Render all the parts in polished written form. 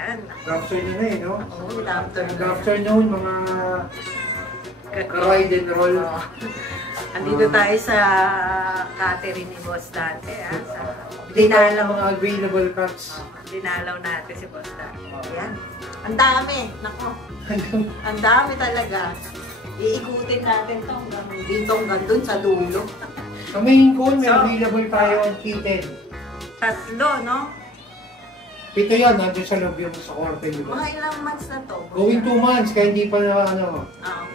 Yan. Good afternoon na no? Oo, good afternoon. Good afternoon, mga ka-ride and roll. Andito tayo sa catering ni Boss Dante. Sa Dinalaw mga available cuts. Dinalaw natin si Boss Dante. Yan. Ang dami. Nako. Ang dami talaga. Iikutin natin ito dito hanggang dun sa dulo. Sa main cone, may available tayo ang kitten. Tatlo, no? Ito yan, nandiyan sa loob yung sa korte nila. Mga ilang months na to? Going 2 months, kaya hindi pa na ano.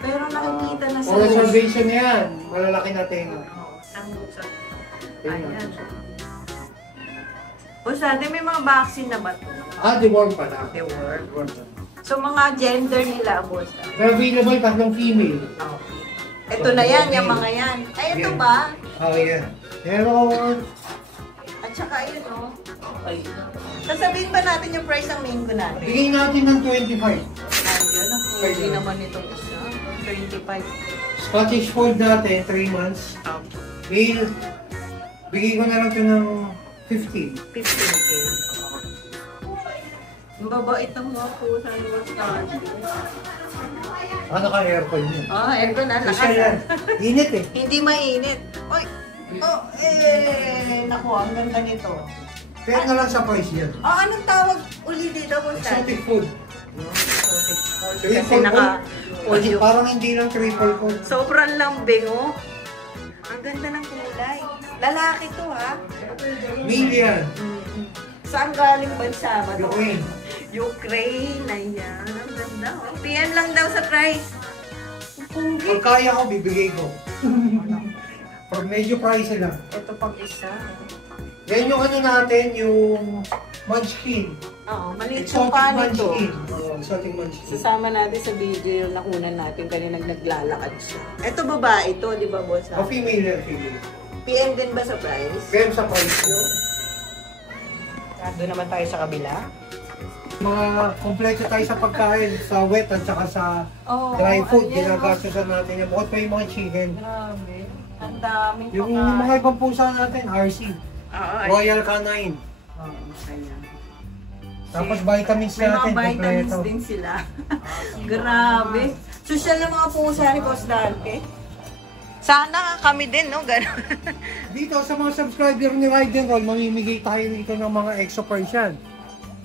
Pero nakikita na sa reservation na yan. Malalaki na tenga. Ang buksan. Ayan. Boss Dante, may mga vaccine na ba ito? The worm pala. The worm. So, mga gender nila, Boss Dante? May available, tatlong female. Okay. Ito na yan, yung mga yan. Ay, ito ba? Yeah. Pero... At saka yun, no? Sasabihin ba natin yung price ng mango natin? Bigay natin ng 25. Ayun, ang hindi naman itong isa. 25. Scottish Fold natin, 3 months. Male, bigay ko na lang ito ng 15. 15K. Ang babait ng mga pusa ng mga Scottish. Ano ka aircon niya? Aircon na. Kasi yan, init eh. Hindi mainit. Oy! Naku, ang ganda nito. Kaya na lang sa price yan. Anong tawag uli dito, Boss Dante? Exotic food. Exotic food. Kasi Triple naka-audio. Parang hindi lang triple food. Sobrang lambing, oh. Ang ganda ng kulay. Lalaki to, ha? Male yan. Saan galing bansa ba to? Ukraine. Ukraine. Ayan. Ang ganda, oh. PM lang daw sa price. Pag kaya ko, bibigay ko. Pag medyo pricey lang. Ito pang isa. Yan yung ano natin, yung munchkin. Oo, maliit yung paano to. Exotic munchkin. Sasama natin sa video na kunan natin kanina naglalakad siya. Ito babae ito, di ba, Boss? O female yan, female. PM din ba sa price? PM sa price ko. Doon naman tayo sa kabila. Mga kompleto tayo sa pagkain, sa wet at saka sa dry food. Ginagastosan natin yan. Bukod pa yung mga chicken. Grabe. Ang daming yung mga ibang pusa natin, RC. Royal Canine. Ayan. Tapos vitamins natin, may mga vitamins kompleto. din sila. Grabe. Social na mga pusa ni Boss Dante. Sana kami din, no? Ganon. Dito sa mga subscriber ni Ride and Roll, mamimigay tayo dito ng mga Exo Persian.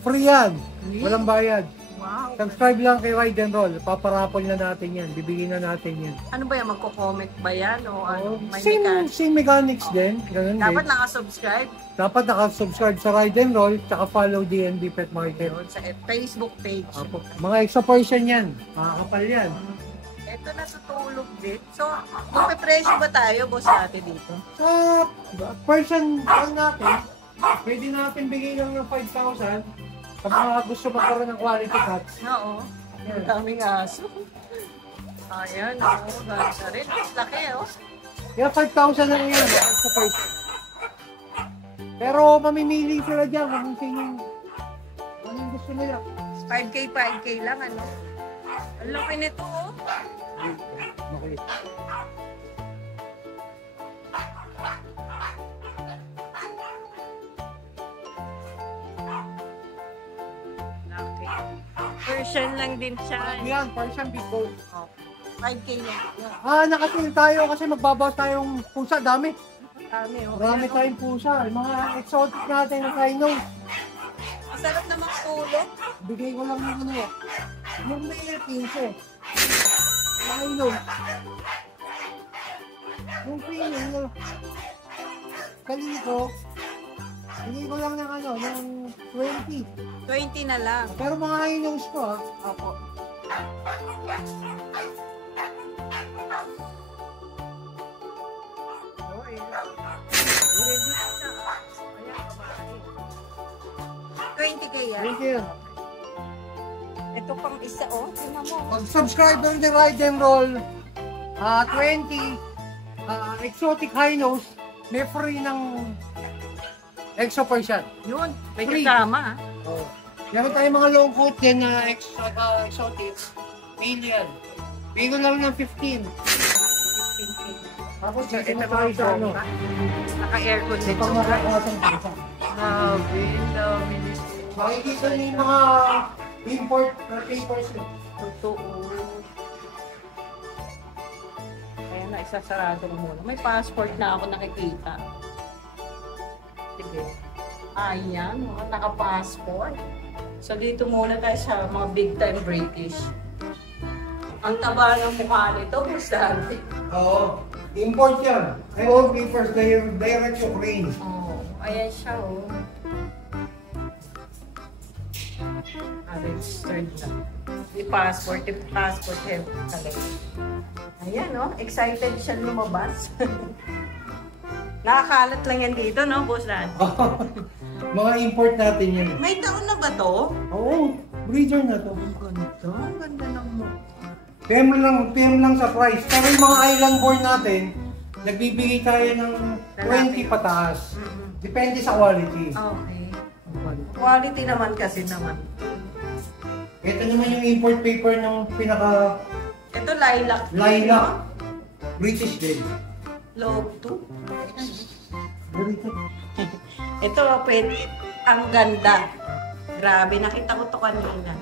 Free yan. Walang bayad. Wow. Subscribe lang kay Ride and Roll. Paparapol na natin yan. Bibigyan na natin yan. Ano ba yan? Magko-comment ba yan? O ano? May Same mechanics din. Ganun dapat din. nakasubscribe. Dapat nakasubscribe sa Ride and Roll tsaka follow DNB Pet Market. Sa Facebook page. Apo. Mga Exo Persian yan. Makakapal yan. Ito natutulog din. So, magpe-presyo ba tayo, Boss Dante, dito? Sa Persian natin, pwede natin bigay lang ng 5,000. Sa mga gusto magkaroon ng quality cuts. Oo. Ang daming aso. Ayan, oo. Ganda rin. Laki, oh. Kaya 5,000 lang yan. Sa Persian. Pero mamimili sila dyan kung anong gusto nila. 5K lang, ano? Ang laki nito, oh. Okay. Laki. Persian lang din siya. Yan, Persian big goat. 5K lang. Nakatil tayo kasi magbabawas tayong pusa. Dami. Dami, oh. Marami tayong pusa. Yung mga exotic natin na rhinos. Masarap na magtulog. Bigay ko lang ng ano. Yung male 15. Rhino. Yung female. Kaliko. Bigay ko lang ng ano, ng 20. 20 na lang. Pero mga rhinos ko Opo. Ready na. Ayan, babae. 20K yan. Thank you. Ito pang isa, oh. Tingnan mo. Pag subscriber ni Ride and Roll, 20 exotic rhinos, may free ng Exo Persian. Yun, may Free. kasama. Oh. Meron tayong mga long coat din na exotic. Male yan. Bigyan lang ng 15. 15K. Tapos Ito ito na mga tayo sa ano. Naka-aircon Ito din. pang makakasang pusa. Grabe, dami nito. Makikita niyo yung mga import na papers. Totoo. Kaya na, isasarado ko muna. May passport na ako nakikita. Sige. Ayan, mga naka-passport. So, dito muna tayo sa mga big time British. Ang taba ng mukha nito, bastante. Oo. Import yan. Ay, all papers, direct Ukraine. Oo. Ayan siya, oh. Registered na. Yung passport help talaga. Ayan, oh. Excited siya lumabas. Nakakalat lang yan dito, no, boss Ran? Mga import natin yan. May taon na ba to? Oo, breeder na to. Ang ganda ng mukha. PM lang sa price. Pero yung mga island born natin, nagbibigay tayo ng 20 pataas. Depende sa quality. Okay. Quality naman kasi naman. Ito naman yung import paper ng pinaka... Ito lilac. Lilac. British din. Love to. Ito, pwede. Ang ganda. Grabe, nakita ko to kanina.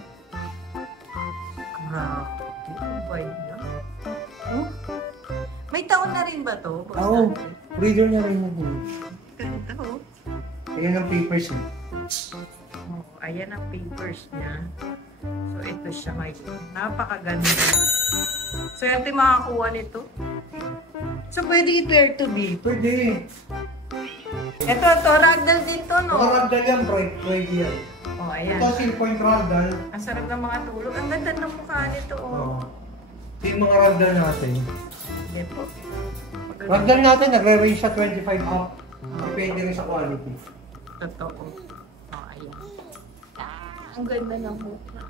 Grabe. May taon na rin ba to? Oo. Breeder na rin yun. Ganda, oh. Ayan ang papers niya. Oh, ayan ang papers niya. So, ito siya ngayon. Napakaganda. So, yan tayo makakuha nito. So, pwede i-pair to be. Pwede. Ito, ragdoll dito, no? Mga ragdoll yan, pwede yan. Oh, ayan. Ito, silpoint ragdoll. Ang sarap ng mga tulog. Ang ganda ng mukha nito, oh. Oo. Ito yung mga ragdoll natin. Hindi po. Ragdoll natin, nagre-range sa 25 up. Depende rin sa quality. Totoo. Oh, ayan. Ang ganda ng mukha.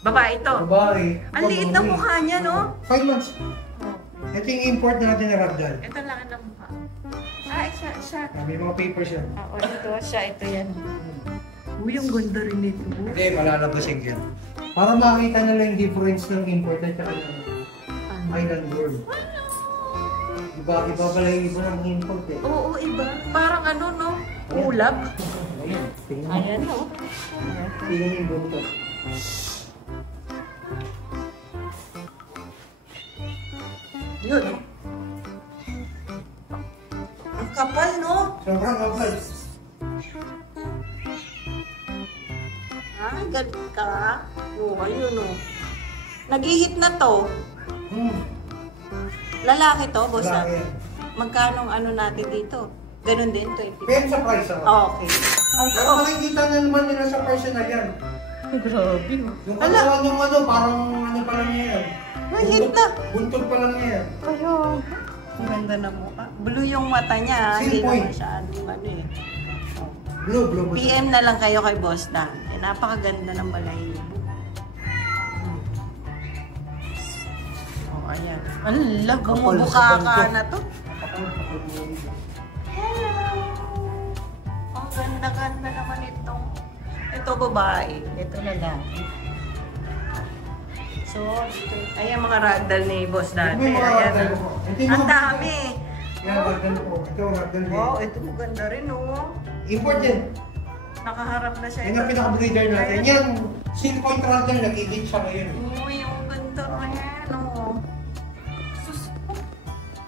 Babae ito. Babae. Ang liit ng mukha niya, no? 5 months. Oh. Ito yung import natin na ragdoll. Ito lang ng mukha. Siya. May mga papers yan. Oo, ito yan. Uy, ang ganda rin ito. Hindi, malalabasin yan. Para makita nila yung difference ng import at saka ng island born. Iba pala yung iba ng import eh. Oo, iba. Parang ano, no? Ulap. Ayan, tingnan mo. Ayan, no? Tingnan yung buntot. Yun, no? Ang kapal, no? Sobrang kapal. Galit ka. Oo, ayun, no? Nag-i-hit na to. Lalaki to, boss. Lalaki. Magkano ang ano natin dito? Ganun din, 20. Pwede sa price ah. Okay. Pero makikita na naman nila sa personal yan. Grabe. Yung katawan yung ano, parang ano pa lang yan. Nag-hit na. Buntog pa lang yan. Ayun. Ang ganda na mukha. Blue yung mata niya. Hindi Silpoint. naman masyadong ano eh. Blue. PM na lang kayo kay Boss Dan. Napakaganda ng balay. Oh, ayan. Ala, gumubukha ka na to. Hello. Ang ganda-ganda naman itong. Ito babae. Ito lalaki. So, ayan mga ragdoll ni Boss Dan. Ito yung mga Ayan. ragdoll mo. Ang dami. Yan, ragdoll po. Ito, ragdoll po. Wow, ito maganda rin, oh. Import yan. Nakaharap na siya. Yan ang pinaka-breeder natin. Yan, silpoint ragdoll, nag-edit siya ngayon. Uy, ang ganda rin, oh. Sus.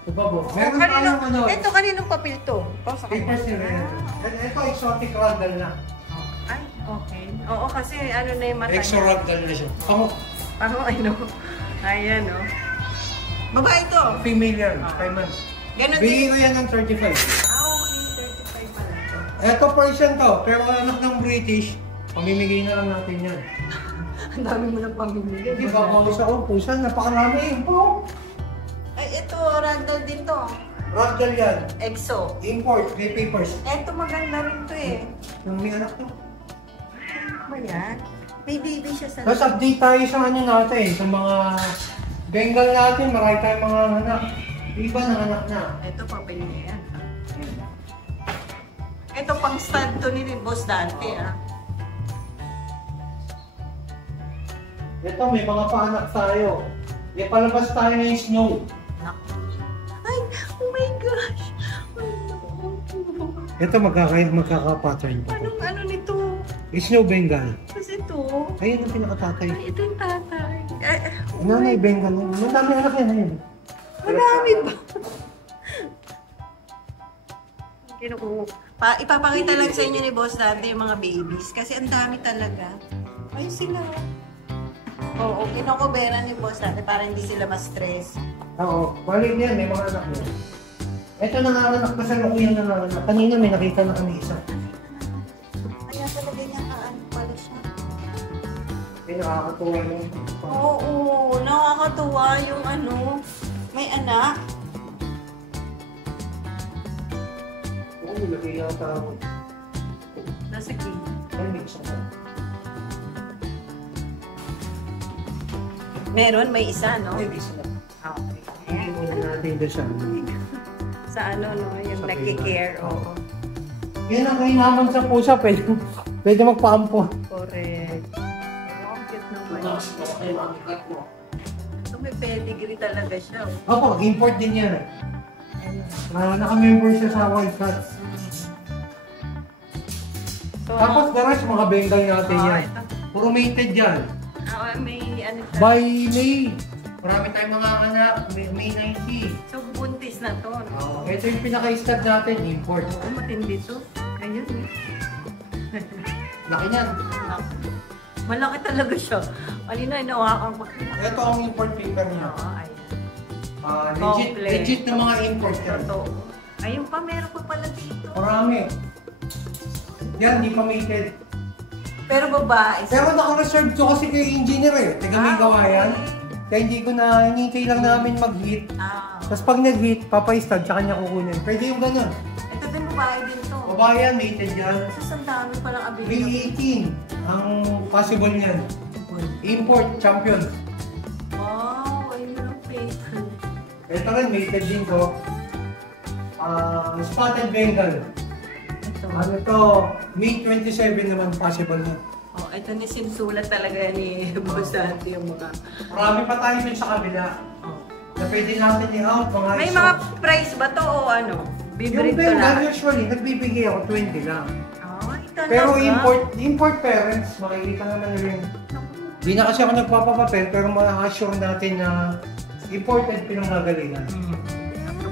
Diba po? Meron tayong ano. Ito, kaninong papel to? Oh, sa kanya. Papers nila yan. Ito, exotic ragdoll na. Ay, okay. Oo, kasi ano na yung mata Exo niya. ragdoll na siya. Pamo. Parang ano. Ayan, oh. Babae to. Female yan, 5 months. Ganun Bigay din. ko yan ng 35. Okay, 35 pala to. Ito Persian to, pero anak ng British, pamimigay na lang natin yan. Ang dami mo ng pamimili. Di ba pusa ko? Pusa, napakarami. Oh. Ay, ito, ragdoll din to. Ragdoll yan. EXO. Import, may papers. Ito, maganda rin to eh. Yung may anak to. Ano ba yan? May baby siya sa Tapos update tayo sa ano natin, sa mga Bengal natin, marami tayong mga anak. Iba ng anak na. Ito, papel niya yan. Ito, pang stud to ni Boss Dante, ah. Ito, may mga paanak tayo. May palabas tayo ng snow. Ay, oh my gosh. Ito, magkaka-pattern pa. Anong ano nito? Snow Bengal. Kasi ito. Ayun ang pinakatatay. Ay, ito yung tatay. Nanay Bengal. Madami anak yan. Ayun. Madami ba? Ipapakita lang sa inyo ni Boss Daddy yung mga babies. Kasi ang dami talaga. Ay, sila. Oo, kinokobera ni Boss Daddy para hindi sila ma-stress. Oo. Balik yan. May mga anak yan. Ito nanganganak pa sa lukuyang nanganganak. Kanina may nakita na kami isa. Kaya talaga niya kaano pala siya. Ay, nakakatuwa yun. Oo, nakakatuwa yung ano, may anak. Oo, lagay yata ako. Nasa key. Ay, may isa pa. Meron, may isa, no? Ay, may isa na. Okay. Hindi muna natin doon sa Sa ano, no? Yung Sa nagkikare. kailangan. Oo. yan ang kainaman sa pusa. Pwede magpaampo. Correct. Oo, ang cute naman. So, may pedigree talaga siya. Oh. Opo, import din yan. Ayun. Naka-member siya sa Wildcats. So, Tapos the rest, mga Bengal natin yan. ito. Puro mated yan. May ano siya. By May. Marami tayong mga anak. May 90. So, buntis na to. No? Ito yung pinaka-stud natin, import. Oo, matindi to. Ayun. Laki niyan. Malaki talaga siya. Kanina, inawakan ko. Ito ang import paper niya. Oo, ayan. Legit, Complex. legit na mga import yan. Totoo. Ayun pa, meron pa pala dito. Marami. Yan, di pa mated. Pero babae. Pero naka-reserve to kasi kay engineer eh. Taga may gawa yan. Kaya hindi ko na, hinintay lang namin mag-hit. Tapos pag nag-hit, papay-stud, tsaka niya kukunin. Pwede yung ganun. Ito din babae din to. Babae yan, mated yan. Kasi ang dami palang abili. May 18 ang possible niyan. Import, champion. Wow, ayun yung paper. Ito rin, mated din to. Spotted Bengal. Ito. Ano to, May 27 naman possible na. Oh, ito ni sinusulat talaga ni Boss Santi yung mga... Marami pa tayo dun sa kabila. Oh. Na pwede natin i-out mga May isa. mga price ba to o ano? Yung Bibrid to Bengal lang. usually, nagbibigay ako 20 lang. Ay, talaga. Pero import parents, makikita naman rin. Di na kasi ako nagpapapapel, pero ma-assure natin na imported pinanggagalingan.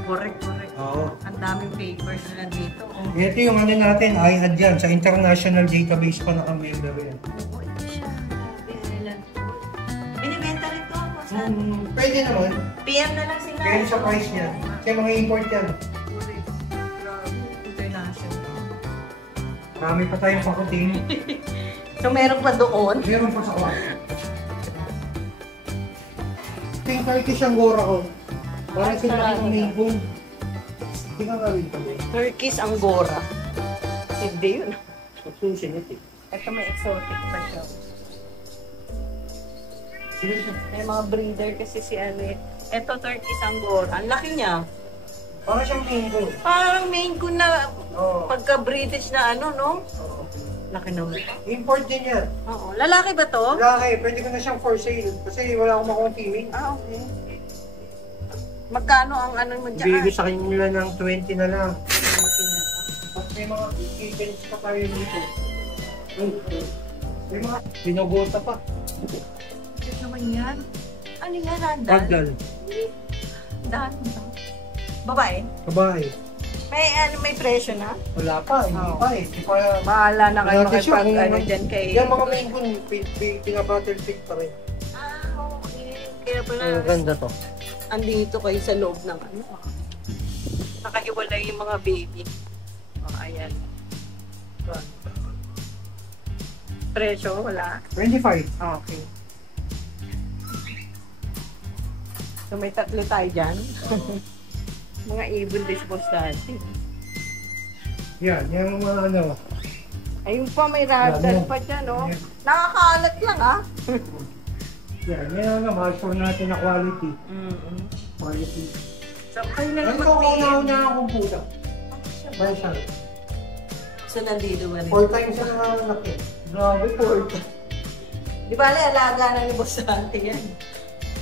Correct. Oo. Ang daming papers na dito. Oh. Ito yung ano natin, I-add yan. Sa international database pa naka-member yan. Oo, ito siya. Ilan to? Binibenta rin to, Boss Santi. Pwede naman. PM na lang sila. Kaya sa price niya. Kaya mga import yan. International. Marami pa tayong pakuting. So, meron pa doon? Meron pa sa kwarto. Ito yung Turkish Angora ko. Parang sila yung main bone. Hindi ka gawin pa. Turkish Angora. Hindi yun. Susin ito. Ito may exotic pa siya. May mga breeder kasi si ano. Ito Turkish Angora. Ang laki niya. Parang siyang main bone. Parang main ko na Oo. pagka-British na ano, no? Oo. Laki naman. Import din yan. Oo. Lalaki ba to? Laki, pwede ko na siyang for sale. Kasi wala akong makuha female. Ah, okay. Magkano ang ano mo dyan? Bigay sa kanila ng 20 na lang. Ah, At may mga chickens pa tayo dito. May mga binogota pa. cute naman yan. Ano yan, Randall? Pagdal. Dahan ba? Babae? Babae. May presyo na? Wala pa, hindi Oo. pa eh. Hindi pa. Bahala na kayo Wala siya, makipag kung ano dyan kay... Yan mga main gun, pinabattle pick pa rin. Ah, okay. Kaya pala, ganda to. andito kayo sa loob ng ano. Nakahiwalay yung mga baby. Oh, ayan. Presyo, wala? 25. Okay. So may tatlo tayo dyan. Mga ibon dispose dati. Yan, yung mga ano. Ayun pa, may radar Yan, pa dyan, no? yan. Nakakalat lang, ah. Yan, yan ano, ma-assure natin na quality. Quality. So, kayo na lang Ito ang mag-PM. una-una akong puta. Bye, siya. So, nandito ba rin? 4 times na nanganak eh. Grabe, 4. Di ba, alaga na ni Boss Santi yan.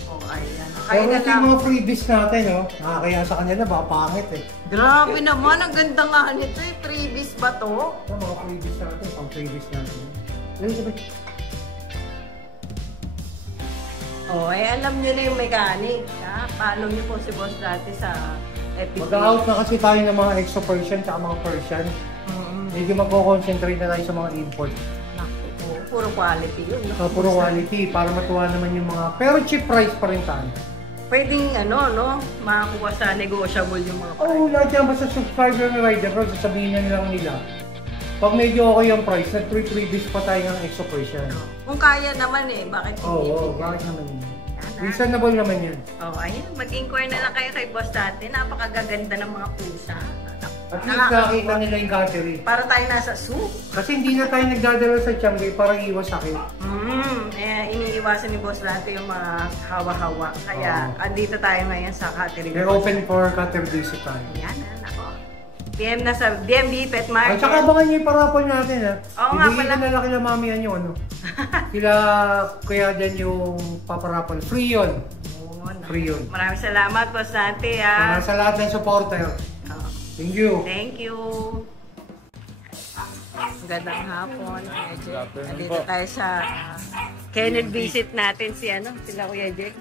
Oh, ayan. Pero Kayo na ito yung lang. mga freebies natin, oh. Nakakaya sa kanila, baka pangit eh. Grabe naman, ang ganda nga nito eh. Freebies ba to? Ito mga freebies natin, pang freebies natin. Elizabeth. Oh, alam nyo na yung mechanic. Ha? Follow nyo po si Boss dati sa FB. Mag-out na kasi tayo ng mga exo Persian at mga Persian. Medyo magko-concentrate na tayo sa mga import. Puro quality yun. No? Puro quality para matuwa naman yung mga... Pero cheap price pa rin tayo. Pwedeng makakuha sa negotiable yung mga price. Oo, lahat yan basta subscriber ng Rider Road, sasabihin na lang nila. Pag medyo okay yung price, nag-previous pa tayo ng exo Persian. Kung kaya naman bakit hindi? Oo, bakit naman yun? Reasonable naman yan. Ayun, mag-inquire na lang kayo kay Boss dati. Napakagaganda ng mga pusa. At least nakakita nila yung cattery. Para tayo nasa zoo. Kasi hindi na tayo nagdadala sa Tiangge para iwas sakit. Iniiwasan ni Boss dati yung mga hawa-hawa. Kaya andito tayo ngayon sa cattery. We're open for cattery visit tayo. Yan, ako. PM na sa DMV Pet Market. At saka abangan niyo yung parapol natin ha. Oo nga pala. Ibigay na lang kila mamihan yung Sila kaya din yung paparapol. Free yun. Free yun. Maraming salamat Boss dati ha. Para sa lahat ng supporter. Thank you. Thank you. Magandang hapon. Nandito tayo sa Kenneth visit natin sila Kuya Jake.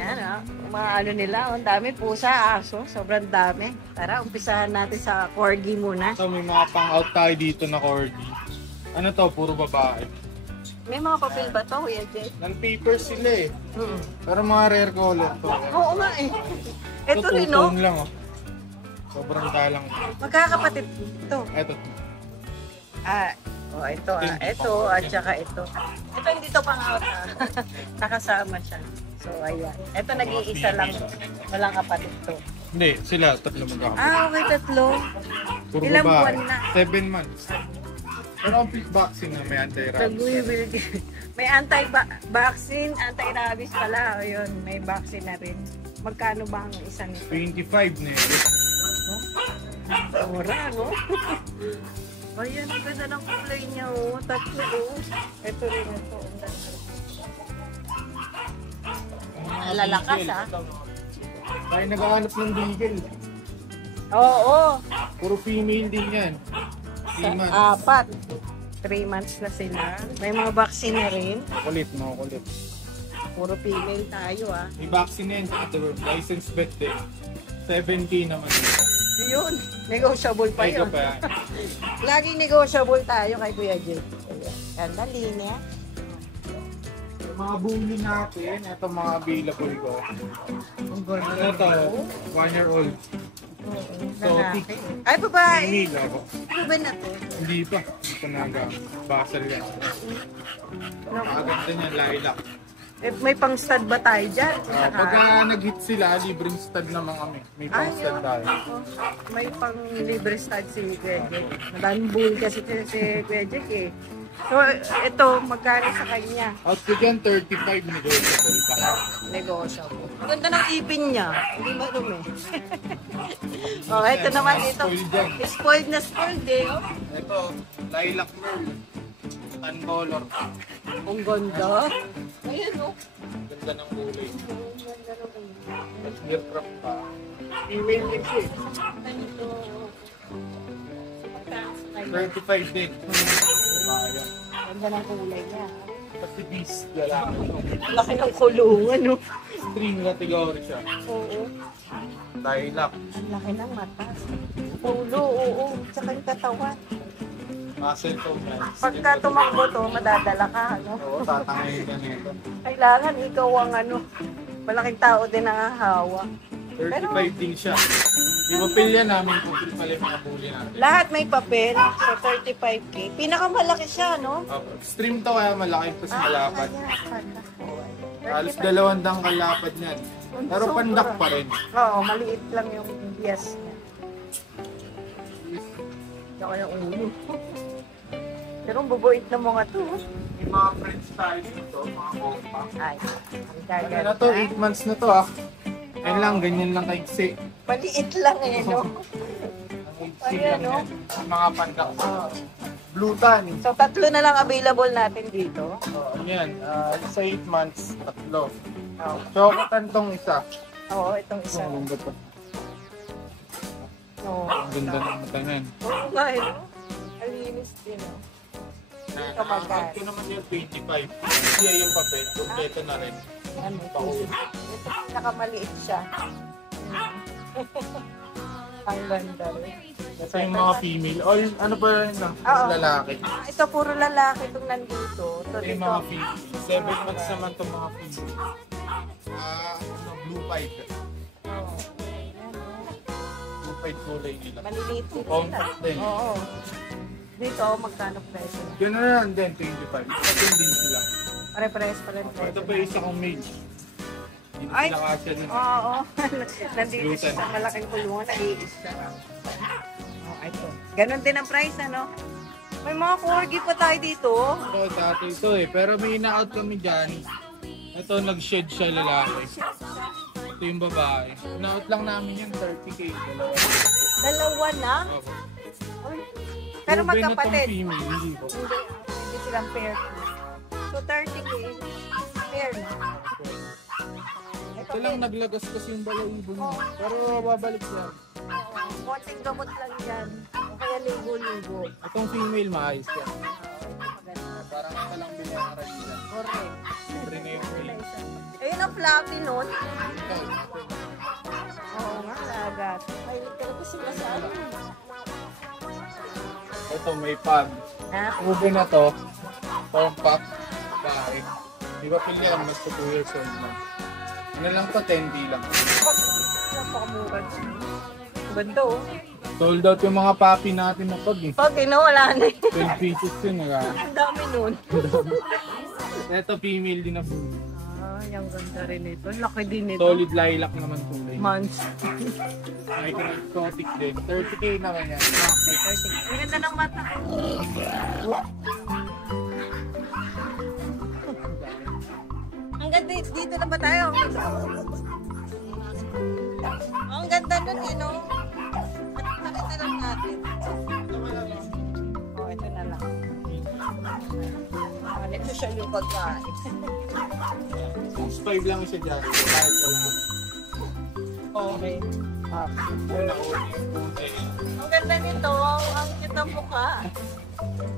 Yan mga nila, ang dami pusa, aso, sobrang dami. Tara, umpisahan natin sa corgi muna. So may mga pang-out tayo dito na corgi. Ano to, puro babae. May mga papel ba to Kuya Jake? Non-paper sila Pero mga rare color to. Oo nga Ito rin two-tone lang Sobrang talang. Magkakapatid ito. Ito. Ito ito at saka ito. Ito hindi to pang-out Nakasama siya. So ayan. Ito nag-iisa lang. Walang kapatid to. Hindi, sila tatlo magkakapatid. Okay, tatlo. Puro Ilang babae. buwan na? 7 months. Pero complete vaccine na may anti-rabies. May anti-vaccine, anti-rabies pala. Ayun, may vaccine na rin. Magkano ba ang isa nito? 25 na yun. Mura, Ayan, ang ganda ng kulay niya, Tatlo, Ito rin ito. Lalakas, Tayo naghahanap ng beagle. Oo. Puro female din yan. 3 months. 3 months na sila. May mga vaccine na rin. Kulit, mga kulit. Puro female tayo, May vaccine na yan. License vet din. 17 naman. Yun. Negotiable pa yun. Laging negotiable tayo kay Kuya Jake. Ganda, linya. Yung mga bully natin, ito mga available ko. Ano to? 1 year old. So, ay, babae. Female ako. Babae na to. Hindi pa. Ito na hanggang basal yan. Maganda niya, lilac. May pang-stud ba tayo dyan? Pagka nag-hit sila, libreng stud naman kami. May pang-stud tayo. May pang-libre stud si Kuya Jake. Madaming bull kasi si Kuya Jake So, ito, magkano sa kanya? Out ko dyan, 35 negotiable pa. Negotiable. Ganda ng ipin niya. Hindi marumi. Ito naman ito. Spoiled na spoiled Ito, lilac merl. Tan color. Ang ganda. Ayan Ganda ng kulay. Clear crop pa. Female din siya. 35 din. Ganda ng kulay niya. Kasi beast, lalaki. Laki ng kulungan, String category siya. Oo. Lilac. Ang laki ng mata. Ulo, Tsaka yung katawan. Muscle tone yan. Pagka tumakbo to, madadala ka, Oo, tatangayin ka nito. Kailangan ikaw ang malaking tao din ang hawa. 35 din siya. Yung papel yan namin kung pala yung mga bully natin. Lahat may papel, so 35K. Pinakamalaki siya, Stream to kaya malaki pa sa malapad. Halos 2 dangkal lapad niyan. Pero pandak pa rin. Oo, maliit lang yung bias niya. Saka yung ulo. Pero ang bubuit ng mga to. May mga friends tayo dito, mga compact. Ay, Ano na to, 8 months na to Ayun lang, ganyan lang kaiksi. maliit lang Ayan o. Mga pandak. Blue tan. So, 3 na lang available natin dito. Ano yan? Sa 8 months, 3. Chocotan tong isa. Oo, itong isa. Ang ganda to. Oo. Ang ganda ng mata niyan. Oo nga, Alinis din, Ito magkano? Ito naman yung 25. Siya yung papel. Kompleto na rin. Ano? Pakuha. Ito nakamaliit siya. Ang ganda rin. Ito yung mga female. O yung ano pa rin lang? Oo. Lalaki. Ito puro lalaki itong nandito. Ito Ito yung dito. mga female. 7 months naman itong mga female. Blue pied. Oo. Blue pied kulay nila. Maliliit din Compact sila. din. Oo. Dito, magkano presyo? Yun na lang din, 25. Ito din sila. Pare-pares pa rin presyo. Ito pa yung isa kong male. Hindi Ay! sila kasya din. Oo. Nandito siya Gluten. sa malaking kulungan. Nag-iisa. Oh, ito. Ganon din ang price, ano? May mga corgi pa tayo dito. Ito, dati ito eh. Pero may ina-out kami dyan. Ito, nag-shed siya lalaki. Ito yung babae. Ina-out lang namin yung 30K. Dalawa. Dalawa na? Opo. Ay. Pero Ruby na tong magkapatid. female, hindi po. Hindi silang pair. So 30K. Pair na. Ito lang naglagas kasi yung balaibon niya. Pero babalik yan. Konting gamot lang yan. O kaya ligo-ligo. Itong female maayos yan. Maganda. Parang ito lang binayaran nila. Correct. Libre na yung male. Ayun ang fluffy nun. Ito, Oo nga, lagat. Ay, talaga sila sa ano. ito may pag. Ha? Ruby na to. Compact. Bahay. Di ba pili lang mas 2 years old na. Ano lang to, 10D lang. Napakamura. Ganda oh. Sold out yung mga papi natin na pag eh. Pag wala na eh. 12 pieces yun. Ang dami nun. Ito female din na po. Yung ganda rin ito. Laki din ito. Solid lilac naman kulay. Months. Micro exotic din. 30K naman yan. Okay, 30. Ang ganda ng mata. Ang ganda, dito na ba tayo? Ang ganda nun eh, no? Nakita lang natin. Oh, ito na lang. Ito siya yung pagkain. 6'5 lang siya dyan. Kahit wala. Okay. Ay, nakuha yung puti. Ang ganda nito. Ang cute ng mukha.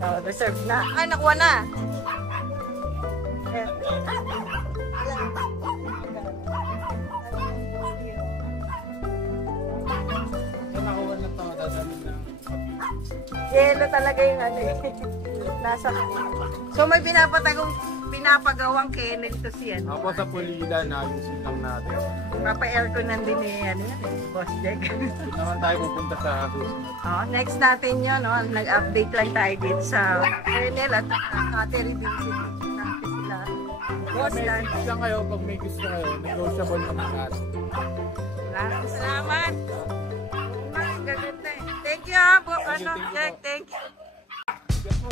Oh, reserve na. Ay, nakuha na. Ay, nakuha na to. Dadami na. Yelo talaga yung ano eh. Nasa. So may pinapagawang kennel to si ano. Ako sa Pulila, naayusin lang natin. Papa-aircon nandun eh, ano yan eh, Boss Jack. Hindi naman tayo pupunta sa house. Oh, next natin yun, no? Nag-update lang tayo dito sa kennel at cattery visit natin sila. Boss May Dan. gusto lang kayo, pag may gusto kayo, negotiable naman natin. Maraming salamat. Ang gaganda eh. Thank you ha, Boss Thank you, ano, thank you Jack. po. Thank you. Yes, po.